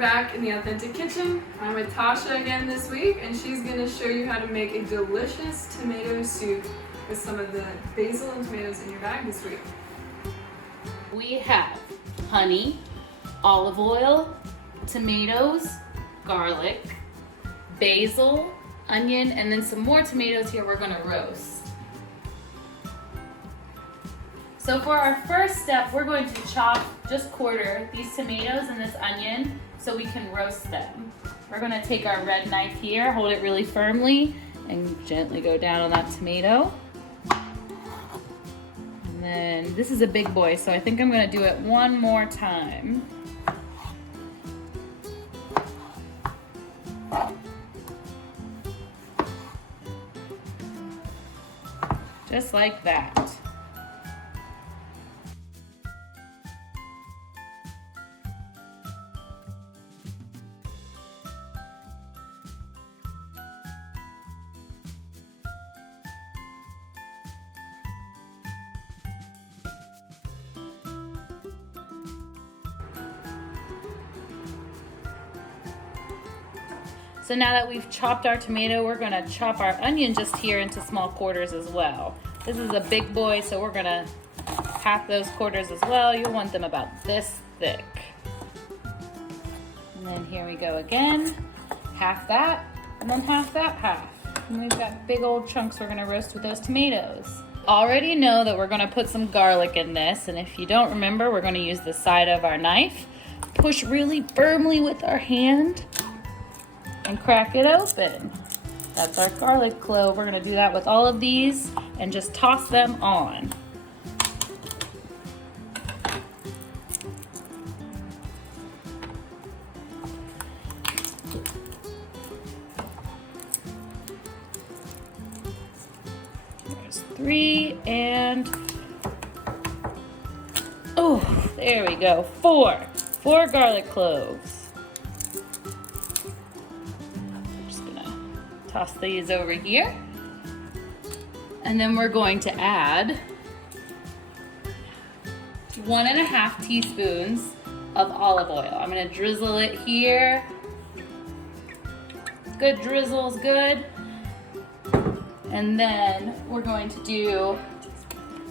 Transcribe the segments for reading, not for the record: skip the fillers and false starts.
back in the Authentic Kitchen. I'm with Tasha again this week, and she's going to show you how to make a delicious tomato soup with some of the basil and tomatoes in your bag this week. We have honey, olive oil, tomatoes, garlic, basil, onion, and then some more tomatoes here we're going to roast. So for our first step, we're going to just quarter these tomatoes and this onion so we can roast them. We're going to take our red knife here, hold it really firmly, and gently go down on that tomato. And then this is a big boy, so I think I'm going to do it one more time. Just like that. So now that we've chopped our tomato, we're gonna chop our onion just here into small quarters as well. This is a big boy, so we're gonna half those quarters as well. You'll want them about this thick. And then here we go again. Half that, and then half that half. And we've got big old chunks we're gonna roast with those tomatoes. Already know that we're gonna put some garlic in this, and if you don't remember, we're gonna use the side of our knife, push really firmly with our hand, and crack it open. That's our garlic clove. We're gonna do that with all of these and just toss them on. There's 3 and, oh, there we go, 4 garlic cloves. Toss these over here. And then we're going to add 1.5 teaspoons of olive oil. I'm gonna drizzle it here. Good drizzle's good. And then we're going to do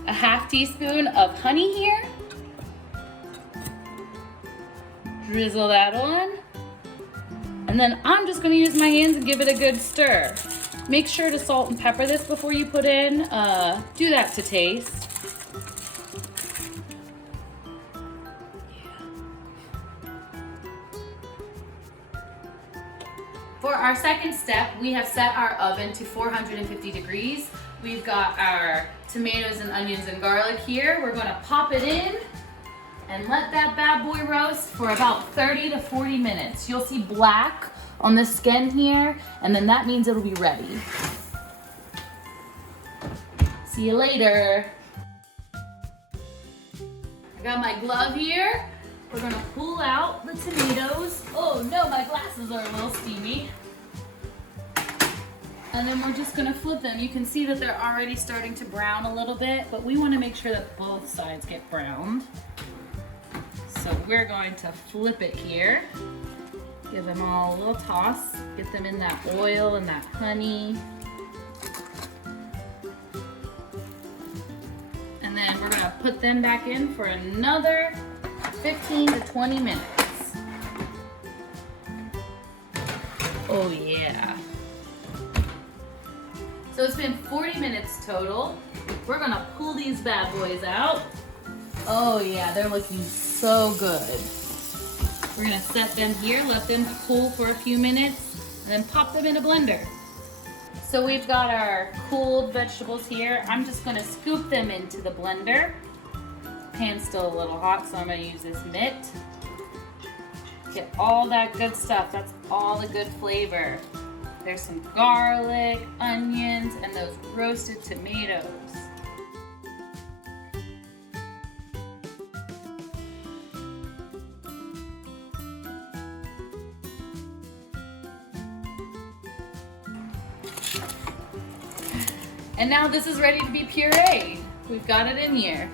1/2 teaspoon of honey here. Drizzle that on. And then I'm just gonna use my hands and give it a good stir. Make sure to salt and pepper this before you put in. Do that to taste. For our second step, we have set our oven to 450 degrees. We've got our tomatoes and onions and garlic here. We're gonna pop it in and let that bad boy roast for about 30 to 40 minutes. You'll see black on the skin here, and then that means it'll be ready. See you later. I got my glove here. We're gonna pull out the tomatoes. Oh no, my glasses are a little steamy. And then we're just gonna flip them. You can see that they're already starting to brown a little bit, but we wanna make sure that both sides get browned. So we're going to flip it here. Give them all a little toss. Get them in that oil and that honey. And then we're gonna put them back in for another 15 to 20 minutes. Oh yeah. So it's been 40 minutes total. We're gonna pull these bad boys out. Oh yeah, they're looking so good. We're gonna set them here, let them cool for a few minutes, and then pop them in a blender. So we've got our cooled vegetables here. I'm just gonna scoop them into the blender. Pan's still a little hot, so I'm gonna use this mitt. Get all that good stuff. That's all the good flavor. There's some garlic, onions, and those roasted tomatoes. And now this is ready to be pureed. We've got it in here.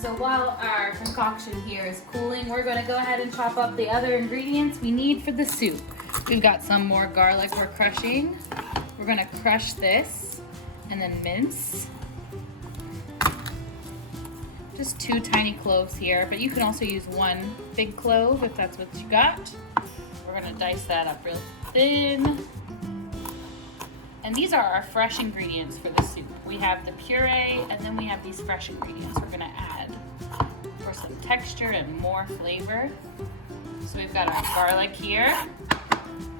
So while our concoction here is cooling, we're gonna go ahead and chop up the other ingredients we need for the soup. We've got some more garlic we're crushing. We're gonna crush this and then mince. Just 2 tiny cloves here, but you can also use 1 big clove if that's what you got. We're gonna dice that up real thin. And these are our fresh ingredients for the soup. We have the puree, and then we have these fresh ingredients we're gonna add for some texture and more flavor. So we've got our garlic here.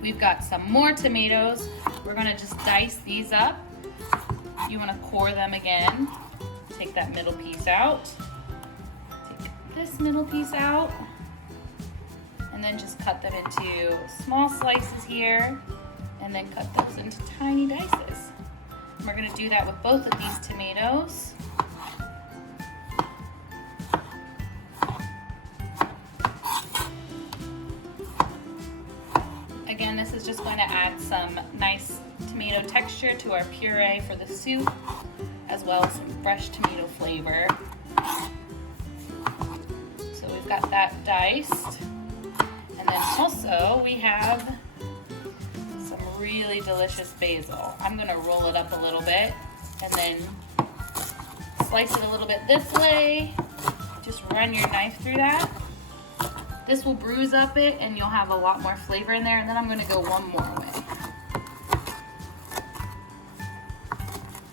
We've got some more tomatoes. We're gonna just dice these up. You wanna core them again. Take that middle piece out. Take this middle piece out. And then just cut them into small slices here. And then cut those into tiny dices. And we're gonna do that with both of these tomatoes. Again, this is just going to add some nice tomato texture to our puree for the soup, as well as some fresh tomato flavor. So we've got that diced. And then also we have some really delicious basil. I'm gonna roll it up a little bit and then slice it a little bit this way. Just run your knife through that. This will bruise up it and you'll have a lot more flavor in there. And then I'm gonna go one more way.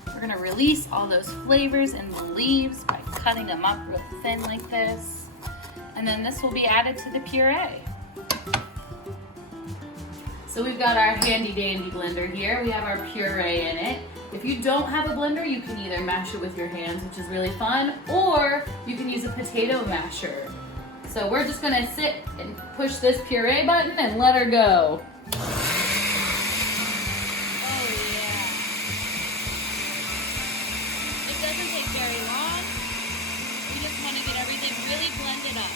We're gonna release all those flavors in the leaves by cutting them up real thin like this. And then this will be added to the puree. So we've got our handy dandy blender here. We have our puree in it. If you don't have a blender, you can either mash it with your hands, which is really fun, or you can use a potato masher. So we're just gonna sit and push this puree button and let her go. Oh yeah. It doesn't take very long. We just wanna get everything really blended up.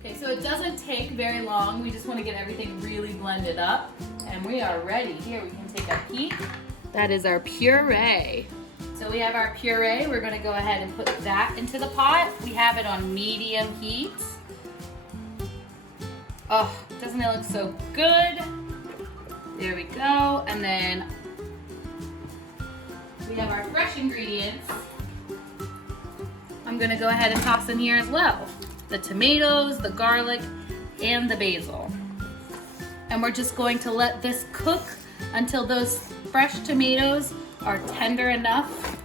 Okay, so it doesn't take very long. We just wanna get everything really blended up. And we are ready. Here, we can take a peek. That is our puree. So we have our puree. We're gonna go ahead and put that into the pot. We have it on medium heat. Oh, doesn't it look so good? There we go. And then we have our fresh ingredients. I'm gonna go ahead and toss in here as well. The tomatoes, the garlic, and the basil. And we're just going to let this cook until those fresh tomatoes are tender enough,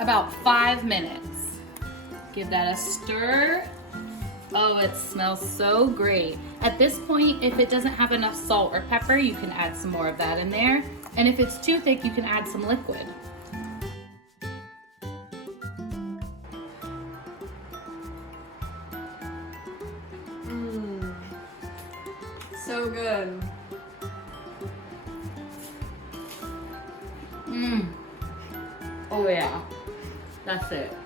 about 5 minutes. Give that a stir. Oh, it smells so great. At this point, if it doesn't have enough salt or pepper, you can add some more of that in there. And if it's too thick, you can add some liquid. So good. Oh yeah, that's it.